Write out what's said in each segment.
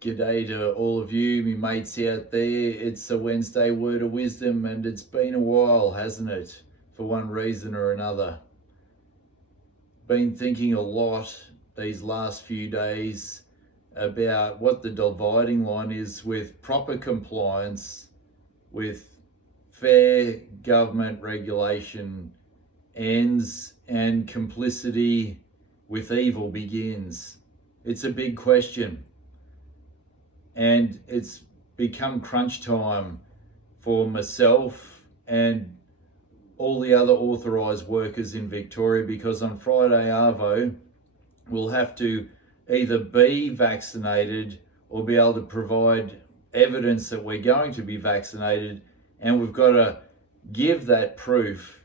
G'day to all of you, me mates out there. It's a Wednesday word of wisdom, and it's been a while, hasn't it? For one reason or another. Been thinking a lot these last few days about what the dividing line is with proper compliance, with fair government regulation ends, and complicity with evil begins. It's a big question. And it's become crunch time for myself and all the other authorised workers in Victoria, because on Friday Arvo we'll have to either be vaccinated or be able to provide evidence that we're going to be vaccinated, and we've got to give that proof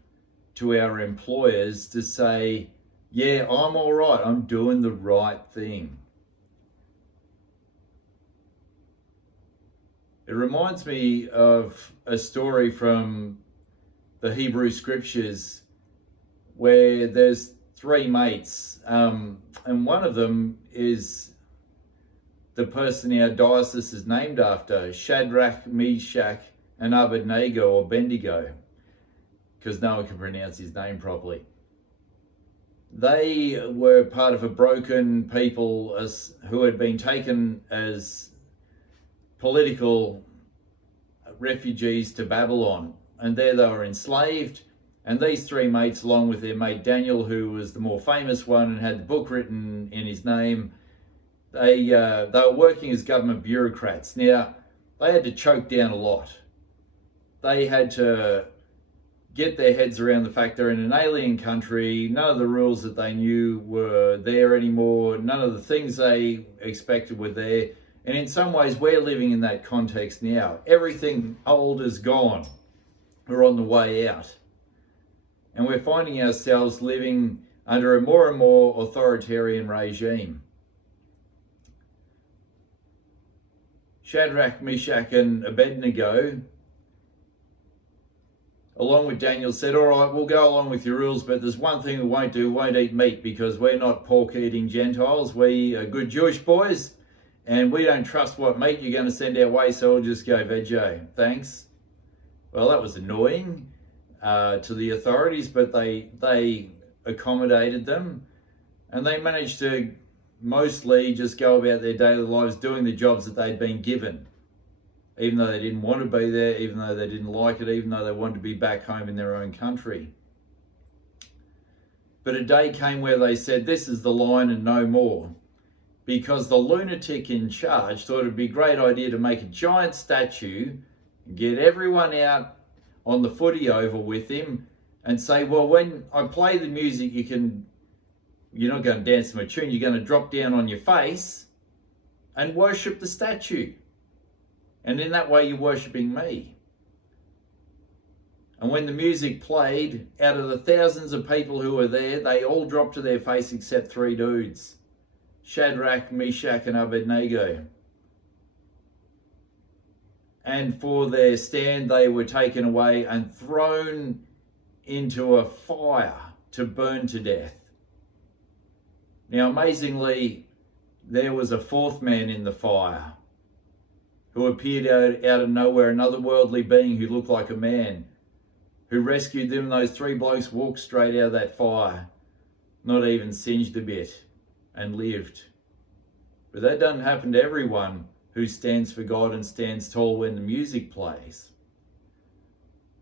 to our employers to say, yeah, I'm all right, I'm doing the right thing. It reminds me of a story from the Hebrew scriptures where there's three mates, and one of them is the person our diocese is named after, Shadrach, Meshach, and Abednego, or Bendigo, because no one can pronounce his name properly. They were part of a broken people who had been taken as political refugees to Babylon, and there they were enslaved. And these three mates, along with their mate Daniel, who was the more famous one and had the book written in his name, they were working as government bureaucrats. Now, they had to choke down a lot. They had to get their heads around the fact they're in an alien country. None of the rules that they knew were there anymore. None of the things they expected were there. And in some ways, we're living in that context now. Everything old is gone. We're on the way out. And we're finding ourselves living under a more and more authoritarian regime. Shadrach, Meshach, and Abednego, along with Daniel, said, all right, we'll go along with your rules, but there's one thing we won't do. We won't eat meat, because we're not pork-eating Gentiles. We are good Jewish boys. And we don't trust what meat you're going to send our way, so we'll just go veggie. Thanks. Well, that was annoying to the authorities, but they accommodated them, and they managed to mostly just go about their daily lives doing the jobs that they'd been given, even though they didn't want to be there, even though they didn't like it, even though they wanted to be back home in their own country. But a day came where they said, this is the line and no more. Because the lunatic in charge thought it'd be a great idea to make a giant statue, get everyone out on the footy oval with him, and say, well, when I play the music, you're not going to dance to my tune, you're going to drop down on your face and worship the statue. And in that way, you're worshipping me. And when the music played, out of the thousands of people who were there, they all dropped to their face except three dudes. Shadrach, Meshach, and Abednego. And for their stand, they were taken away and thrown into a fire to burn to death. Now, amazingly, there was a fourth man in the fire who appeared out of nowhere, another worldly being who looked like a man, who rescued them. Those three blokes walked straight out of that fire, not even singed a bit, and lived. But that doesn't happen to everyone who stands for God and stands tall when the music plays.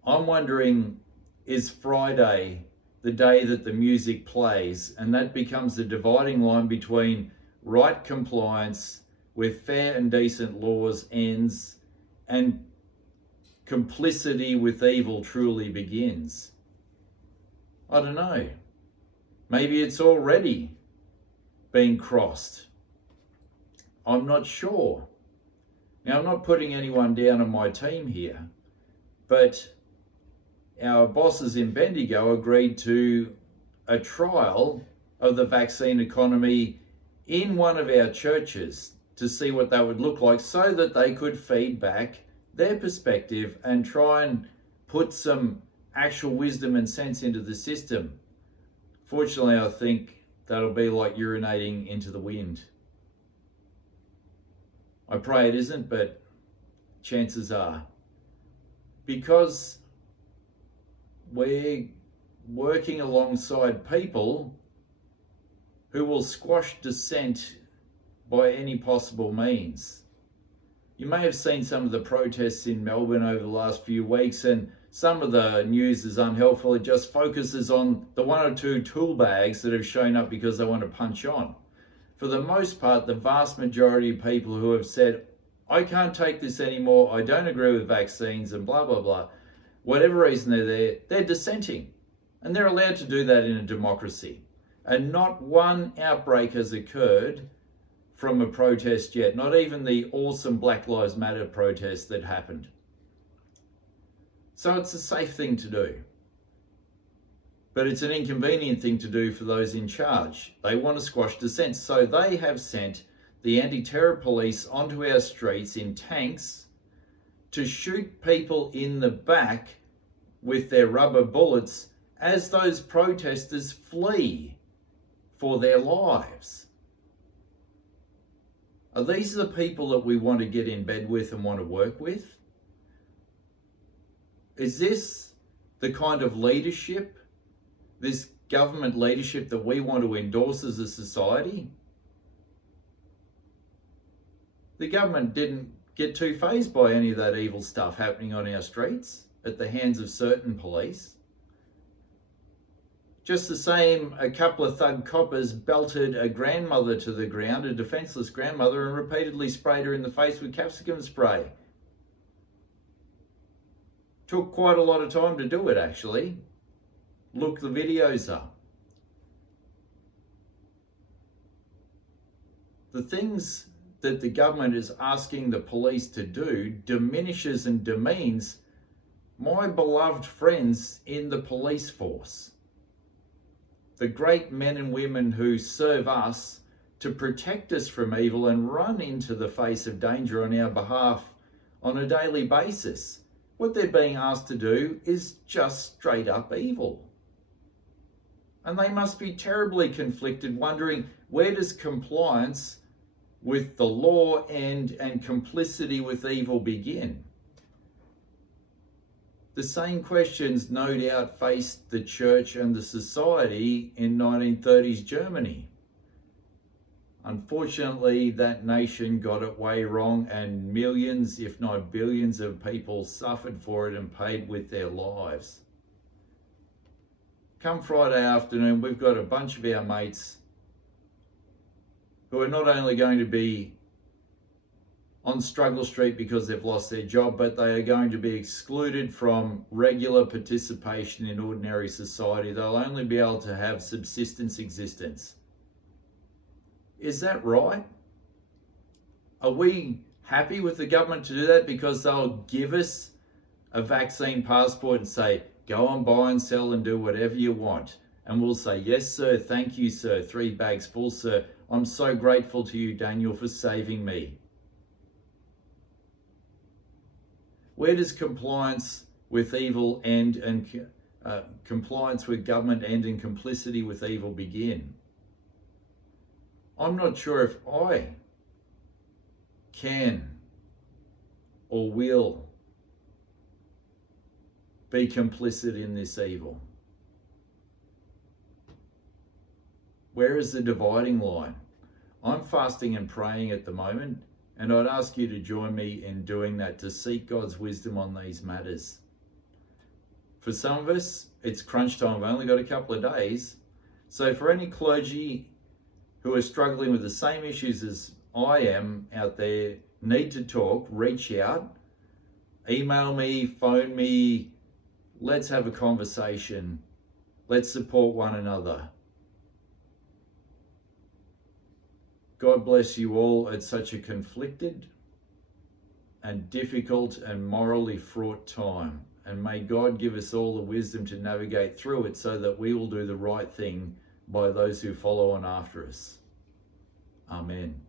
I'm wondering, is Friday the day that the music plays, and that becomes the dividing line between right compliance with fair and decent laws ends, and complicity with evil truly begins? I don't know. Maybe it's already been crossed. I'm not sure. Now, I'm not putting anyone down on my team here, but our bosses in Bendigo agreed to a trial of the vaccine economy in one of our churches to see what that would look like, so that they could feed back their perspective and try and put some actual wisdom and sense into the system. Fortunately, I think that'll be like urinating into the wind. I pray it isn't, but chances are. Because we're working alongside people who will squash dissent by any possible means. You may have seen some of the protests in Melbourne over the last few weeks, and some of the news is unhelpful. It just focuses on the one or two tool bags that have shown up because they want to punch on. For the most part, the vast majority of people who have said, I can't take this anymore, I don't agree with vaccines and blah, blah, blah, whatever reason they're there, they're dissenting. And they're allowed to do that in a democracy. And not one outbreak has occurred from a protest yet, not even the awesome Black Lives Matter protest that happened. So it's a safe thing to do. But it's an inconvenient thing to do for those in charge. They want to squash dissent. So they have sent the anti-terror police onto our streets in tanks to shoot people in the back with their rubber bullets as those protesters flee for their lives. Are these the people that we want to get in bed with and want to work with? Is this the kind of leadership, this government leadership that we want to endorse as a society? The government didn't get too fazed by any of that evil stuff happening on our streets at the hands of certain police. Just the same, a couple of thug coppers belted a grandmother to the ground, a defenceless grandmother, and repeatedly sprayed her in the face with capsicum spray. Took quite a lot of time to do it, actually. Look the videos up. The things that the government is asking the police to do diminishes and demeans my beloved friends in the police force. The great men and women who serve us to protect us from evil and run into the face of danger on our behalf on a daily basis. What they're being asked to do is just straight up evil. And they must be terribly conflicted, wondering, where does compliance with the law and complicity with evil begin? The same questions no doubt faced the church and the society in 1930s Germany. Unfortunately, that nation got it way wrong, and millions, if not billions, of people suffered for it and paid with their lives. Come Friday afternoon, we've got a bunch of our mates who are not only going to be on Struggle Street because they've lost their job, but they are going to be excluded from regular participation in ordinary society. They'll only be able to have subsistence existence. Is that right? Are we happy with the government to do that because they'll give us a vaccine passport and say, go and buy and sell and do whatever you want? And we'll say, yes, sir, thank you, sir, 3 bags full, sir. I'm so grateful to you, Daniel, for saving me. Where does compliance with evil and compliance with government and in complicity with evil begin? I'm not sure if I can or will be complicit in this evil. Where is the dividing line? I'm fasting and praying at the moment, and I'd ask you to join me in doing that, to seek God's wisdom on these matters. For some of us, it's crunch time. We've only got a couple of days. So for any clergy who are struggling with the same issues as I am out there, need to talk, reach out, email me, phone me, let's have a conversation. Let's support one another. God bless you all at such a conflicted and difficult and morally fraught time. And may God give us all the wisdom to navigate through it so that we will do the right thing by those who follow on after us. Amen.